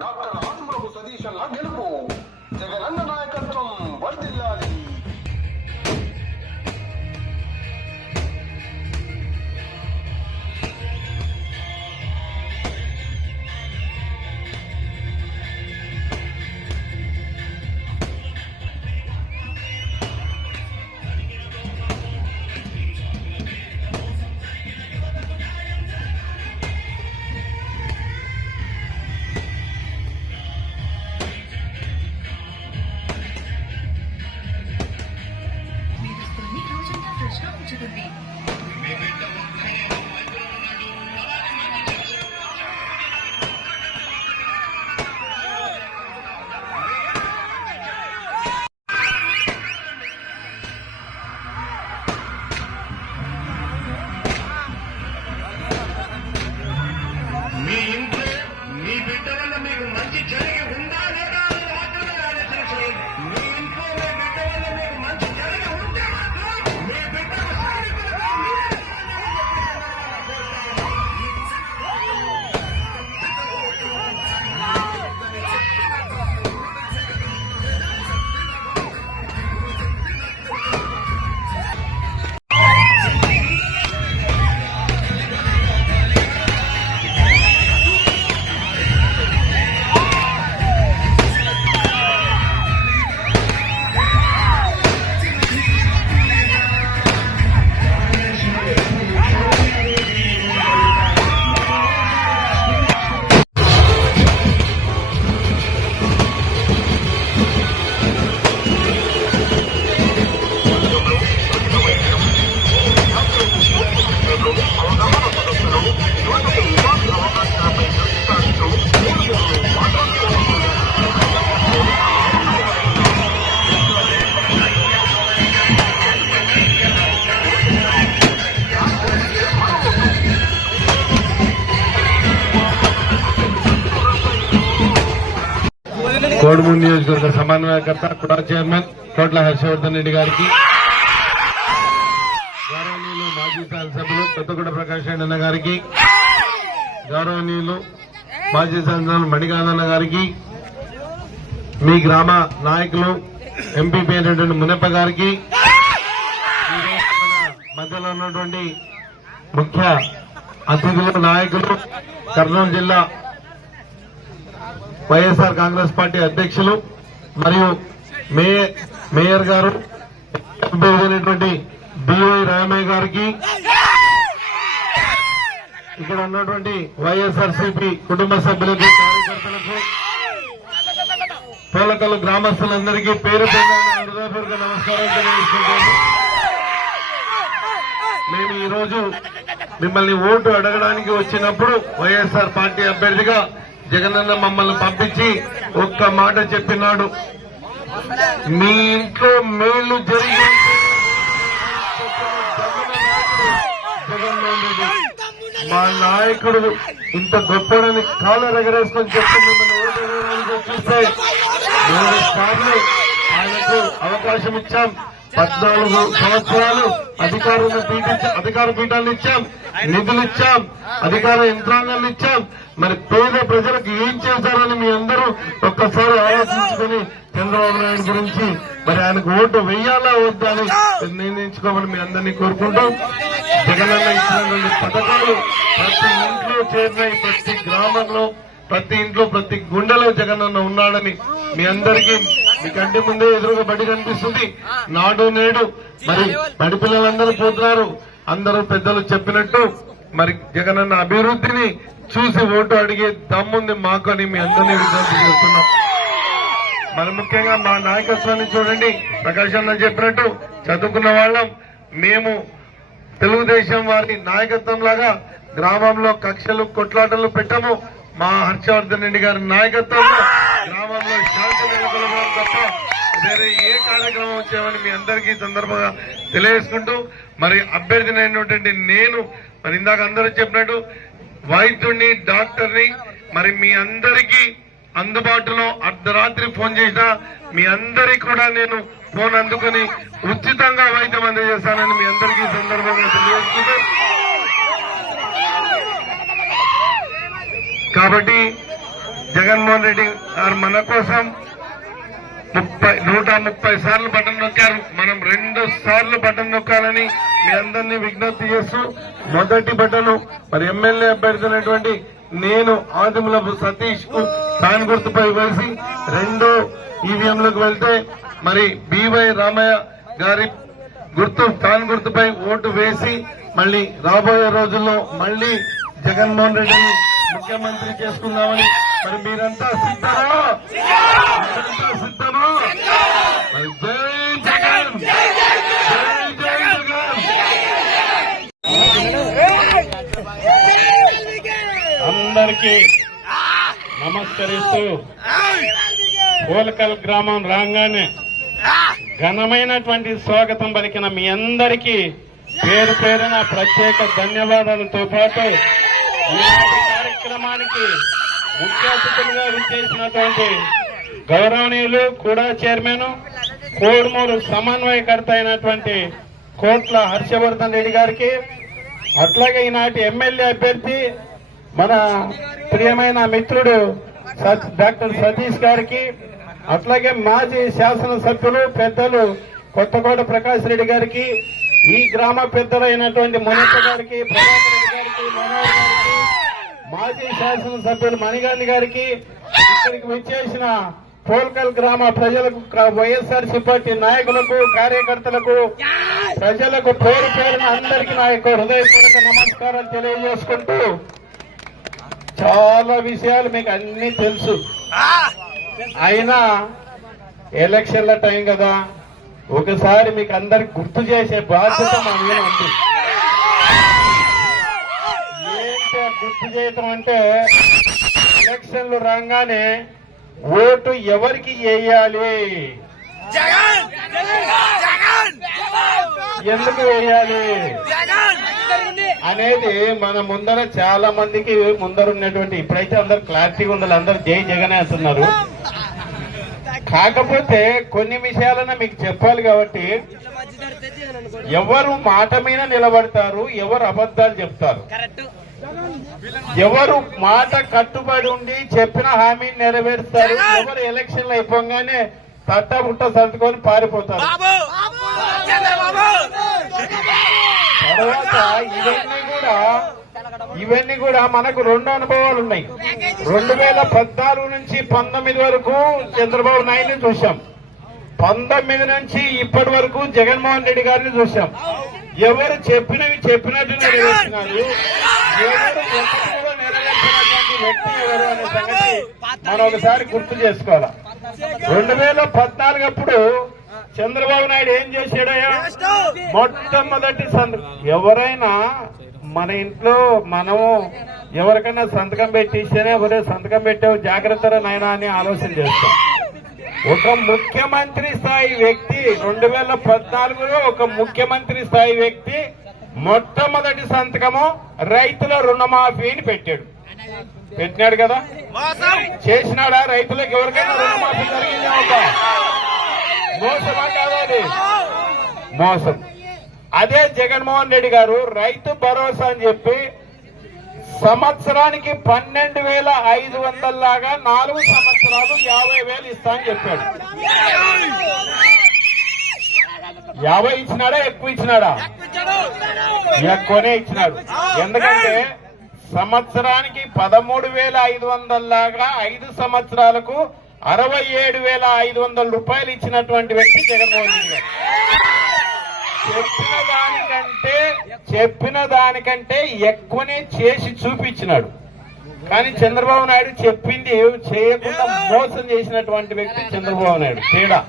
Doctor ఆత్మకు సతీశంలా గెలుపు జగనన్న నాయకత్వం వర్ధిల్లాలి. కోడుమూరు నియోజకవర్గ సమన్వయకర్త కుడా చైర్మన్ కోట్ల హర్షవర్ధన్ రెడ్డి గారికి, గౌరవనీయులు మాజీ శాసనసభ్యులు కొత్తగూడ ప్రకాష్ రెడ్డి అన్న గారికి, గౌరవనీయులు మాజీ శాసనసభ్యులు మణికాంతన్న గారికి, మీ గ్రామ నాయకులు ఎంపీపీ అయినటువంటి మునప్ప గారికి, మధ్యలో ఉన్నటువంటి ముఖ్య అతిథులు నాయకులు, కర్నూలు జిల్లా వైఎస్ఆర్ కాంగ్రెస్ పార్టీ అధ్యక్షులు మరియు మేయర్ గారు అయినటువంటి బివై రామయ్య గారికి, ఇక్కడ ఉన్నటువంటి వైఎస్ఆర్సీపీ కుటుంబ సభ్యులకు, కార్యకర్తలకు, పోలకల్లు గ్రామస్తులందరికీ పేరు హృదయపూర్వక నమస్కారం తెలియజేసుకుంటాను. మేము ఈ రోజు మిమ్మల్ని ఓటు అడగడానికి వచ్చినప్పుడు వైఎస్ఆర్ పార్టీ అభ్యర్థిగా జగనన్న మమ్మల్ని పంపించి ఒక్క మాట చెప్పినాడు, మీ ఇంట్లో మేళ్లు జరిగి జగన్మోహన్ రెడ్డి మా నాయకుడు ఇంత గొప్పడని కాళ్ళ ఎగరేసుకొని చెప్పి మిమ్మల్ని ఓటు అడగడానికి చూస్తే 3 సార్లు ఆయనకు అవకాశం ఇచ్చాం. 14 సంవత్సరాలు అధికార పీఠాలను ఇచ్చాం, నిధులు ఇచ్చాం, అధికార యంత్రాంగాలను ఇచ్చాం. మరి పేద ప్రజలకు ఏం చేశారని మీ అందరూ ఒక్కసారి ఆలోచించుకుని చంద్రబాబు నాయుడు గురించి మరి ఆయనకు ఓటు వెయ్యాలా వద్దా అని నిర్ణయించుకోమని మీ అందరినీ కోరుకుంటూ, జగనన్న ఇచ్చినటువంటి పథకాలు ప్రతి ఇంట్లో చేరినాయి, ప్రతి గ్రామంలో, ప్రతి ఇంట్లో, ప్రతి గుండెలో జగనన్న ఉన్నాడని మీ అందరికీ మీ కంటి ముందే ఎదురుగా బడి కనిపిస్తుంది. నాడు నేడు మరి బడి పిల్లలందరూ పోతున్నారు. అందరూ పెద్దలు చెప్పినట్టు మరి జగనన్న అభివృద్ధిని చూసి ఓటు అడిగే దమ్ముంది మాకు అని మీ అందరినీ విజ్ఞప్తి చేస్తున్నాం. మరి ముఖ్యంగా మా నాయకత్వాన్ని చూడండి. ప్రకాష్ అన్న చెప్పినట్టు చదువుకున్న వాళ్ళం మేము. తెలుగుదేశం వారి నాయకత్వం లాగా గ్రామంలో కక్షలు కొట్లాటలు పెట్టము. మా హర్షవర్ధన్ రెడ్డి గారి నాయకత్వంలో గ్రామంలో శాంతి నెలకొల్పడం తప్ప వేరే ఏ కార్యక్రమం చేయమని మీ అందరికీ సందర్భంగా తెలియజేసుకుంటూ, మరి అభ్యర్థినైనటువంటి నేను మరి ఇందాక అందరూ చెప్పినట్టు వైద్యుడిని, డాక్టర్ని, మరి మీ అందరికీ అందుబాటులో అర్ధరాత్రి ఫోన్ చేసినా మీ అందరికీ కూడా నేను ఫోన్ అందుకుని ఉచితంగా వైద్యం అందజేస్తానని మీ అందరికీ సందర్భంగా తెలియజేసుకుంటూ, కాబట్టి జగన్మోహన్ రెడ్డి గారు మన కోసం 130 సార్లు బటన్ నొక్కారు. మనం 2 సార్లు బటన్ నొక్కాలని మీ అందరినీ విజ్ఞప్తి చేస్తూ, మొదటి బటన్ మరి ఎమ్మెల్యే అభ్యర్థి అయినటువంటి నేను ఆదిమూలపు సతీష్ కు ఫ్యాన్ గుర్తుపై వేసి, 2 ఈవీఎంలకు వెళ్తే మరి బివై రామయ్య గారి ఫ్యాన్ గుర్తుపై ఓటు వేసి మళ్ళీ రాబోయే రోజుల్లో మళ్ళీ జగన్మోహన్ రెడ్డిని ముఖ్యమంత్రి చేసుకుందామని మరి మీరంతా సిద్ధమా? సిద్ధమా? మరి జై జగన్, జై జగన్. అందరికీ నమస్కరిస్తూ పోలకల్ గ్రామం రాగానే ఘనమైనటువంటి స్వాగతం పలికిన మీ అందరికీ పేరు పేరున ప్రత్యేక ధన్యవాదాలతో పాటు ఈనాటి కార్యక్రమానికి ముఖ్య అతిథులుగా విచ్చేసినటువంటి గౌరవనీయులు కూడా చైర్మన్ కోడుమూరు సమన్వయకర్త అయినటువంటి కోట్ల హర్షవర్ధన్ రెడ్డి గారికి, అట్లాగే ఈనాటి ఎమ్మెల్యే అభ్యర్థి మన ప్రియమైన మిత్రుడు డాక్టర్ సతీష్ గారికి, అట్లాగే మాజీ శాసనసభ్యులు పెద్దలు కొత్తకోట ప్రకాష్ రెడ్డి గారికి, ఈ గ్రామ పెద్దలైనటువంటి మునప్ప గారికి, ప్రభాకర్ రెడ్డి గారికి, మనోహర్ గారికి, మాజీ శాసనసభ్యులు మణిగాంధీ గారికి, ఇక్కడికి విచ్చేసిన పోల్కల్ గ్రామ ప్రజలకు, వైఎస్ఆర్సీ పార్టీ నాయకులకు, కార్యకర్తలకు, ప్రజలకు పేరు పేరున అందరికీ నా యొక్క హృదయపూర్వక నమస్కారాలు తెలియజేసుకుంటూ, చాలా విషయాలు మీకు అన్ని తెలుసు. అయినా ఎలక్షన్ల టైం కదా, ఒకసారి మీకు అందరికి గుర్తు చేసే బాధ్యత మా మీద ఉంది. ఏంటి గుర్తు చేయటం అంటే, ఎలక్షన్లు రాగానే ఓటు ఎవరికి వేయాలి, ఎందుకు వేయాలి అనేది మన ముందర చాలా మందికి ముందరున్నటువంటి, ఇప్పుడైతే అందరు క్లారిటీగా ఉండాలి, అందరు జై జగన్ అంటున్నారు. కాకపోతే కొన్ని విషయాలన్నా మీకు చెప్పాలి కాబట్టి, ఎవరు మాట మీద నిలబడతారు, ఎవరు అబద్ధాలు చెప్తారు, ఎవరు మాట కట్టుబడి ఉండి చెప్పిన హామీని నెరవేరుస్తారు, ఎవరు ఎలక్షన్లు అయిపోగానే తట్టబుట్ట సర్దుకొని పారిపోతారు. తర్వాత ఇవన్నీ కూడా మనకు 2 అనుభవాలు ఉన్నాయి. 2014 నుంచి 19 వరకు చంద్రబాబు నాయుడిని చూశాం, 19 నుంచి ఇప్పటి వరకు జగన్మోహన్ రెడ్డి గారిని చూశాం. ఎవరు చెప్పినవి చెప్పినట్టు నెరవేర్చినారు, ఎవరు ఎప్పుడు నెరవేర్చినటువంటి వ్యక్తి ఎవరు అనే సంగతి మనం ఒకసారి గుర్తు చేసుకోవాలి. 2014 అప్పుడు చంద్రబాబు నాయుడు ఏం చేశాడయ్యా, మొట్టమొదటి ఎవరైనా మన ఇంట్లో మనము ఎవరికైనా సంతకం పెట్టిస్తేనే ఒరే సంతకం పెట్టావు జాగ్రత్తగా నాయనా అని ఆలోచన చేస్తాం. ఒక ముఖ్యమంత్రి స్థాయి వ్యక్తి 2014లో ఒక ముఖ్యమంత్రి స్థాయి వ్యక్తి మొట్టమొదటి సంతకము రైతుల రుణమాఫీని పెట్టినాడు కదా, చేసినాడా? రైతులకు ఎవరికైనా రుణమాఫీ జరిగిందా? మోసమా కాదు? మోసం. అదే జగన్మోహన్ రెడ్డి గారు రైతు భరోసా అని చెప్పి సంవత్సరానికి 12,500 లాగా 4 సంవత్సరాలు 50,000 ఇస్తా అని చెప్పాడు. 50 ఇచ్చినాడా, ఎక్కువ ఇచ్చినాడా? ఎక్కువనే ఇచ్చినాడు. ఎందుకంటే సంవత్సరానికి 13,500 లాగా 5 సంవత్సరాలకు 67,500 రూపాయలు ఇచ్చినటువంటి వ్యక్తి జగన్మోహన్ రెడ్డి గారు. చెప్పిన దానికంటే ఎక్కువనే చేసి చూపించినాడు. కానీ చంద్రబాబు నాయుడు చెప్పింది చేయకుండా మోసం చేసినటువంటి వ్యక్తి చంద్రబాబు నాయుడు. తేడా.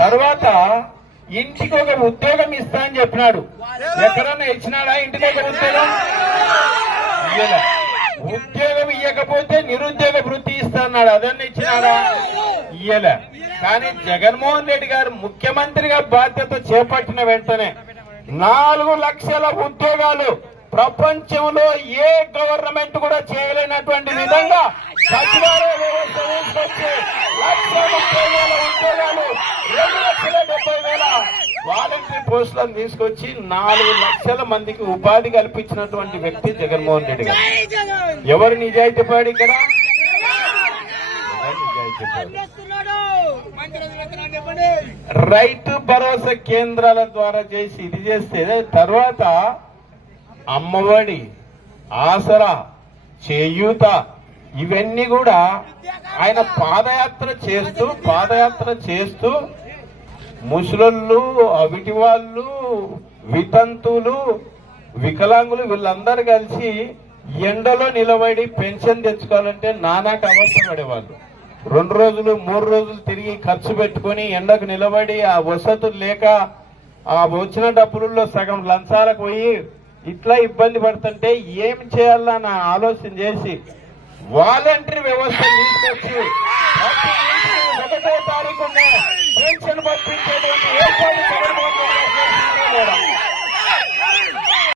తర్వాత ఇంటికి ఒక ఉద్యోగం ఇస్తా అని చెప్పినాడు. ఎక్కడన్నా ఇచ్చినాడా ఇంటికి ఒక ఉద్యోగం? ఇయ్యలే. ఉద్యోగం ఇవ్వకపోతే నిరుద్యోగ వృత్తి ఇస్తా అన్నాడు. అదన్నా ఇచ్చినాడా? ఇయ్యలే. కానీ జగన్మోహన్ రెడ్డి గారు ముఖ్యమంత్రిగా బాధ్యత చేపట్టిన వెంటనే 4 లక్షల ఉద్యోగాలు ప్రపంచంలో ఏ గవర్నమెంట్ కూడా చేయలేనటువంటి విధంగా సచివాలయ వ్యవస్థ తీసుకొచ్చి 1,30,000 ఉద్యోగాలు, 2,70,000 వాలంటరీ పోస్టులను తీసుకొచ్చి 4 లక్షల మందికి ఉపాధి కల్పించినటువంటి వ్యక్తి జగన్మోహన్ రెడ్డి గారు. ఎవరు నిజాయితీపడి ఇక్కడ? నిజాయితీపడి. రైతు భరోసా కేంద్రాల ద్వారా చేసి ఇది చేస్తే తర్వాత అమ్మఒడి, ఆసరా, చేయూత ఇవన్నీ కూడా ఆయన పాదయాత్ర చేస్తూ ముసలోళ్ళు, అవిటి వాళ్ళు, వితంతువులు, వికలాంగులు వీళ్ళందరూ కలిసి ఎండలో నిలబడి పెన్షన్ తెచ్చుకోవాలంటే నానాటి అవస్థ పడేవాళ్ళు. 2 రోజులు 3 రోజులు తిరిగి ఖర్చు పెట్టుకుని ఎండకు నిలబడి ఆ వసతులు లేక ఆ వచ్చిన డబ్బులలో సగం లంచాలకు పోయి ఇట్లా ఇబ్బంది పడుతుంటే ఏం చేయాలని ఆలోచన చేసి వాలంటరీ వ్యవస్థ తీసుకొచ్చి ప్రతి 1వ తారీఖున పెన్షన్ పంపించేటువంటి ఏర్పాటు జగన్మోహన్ రెడ్డి గారు చేస్తున్నారా లేదా?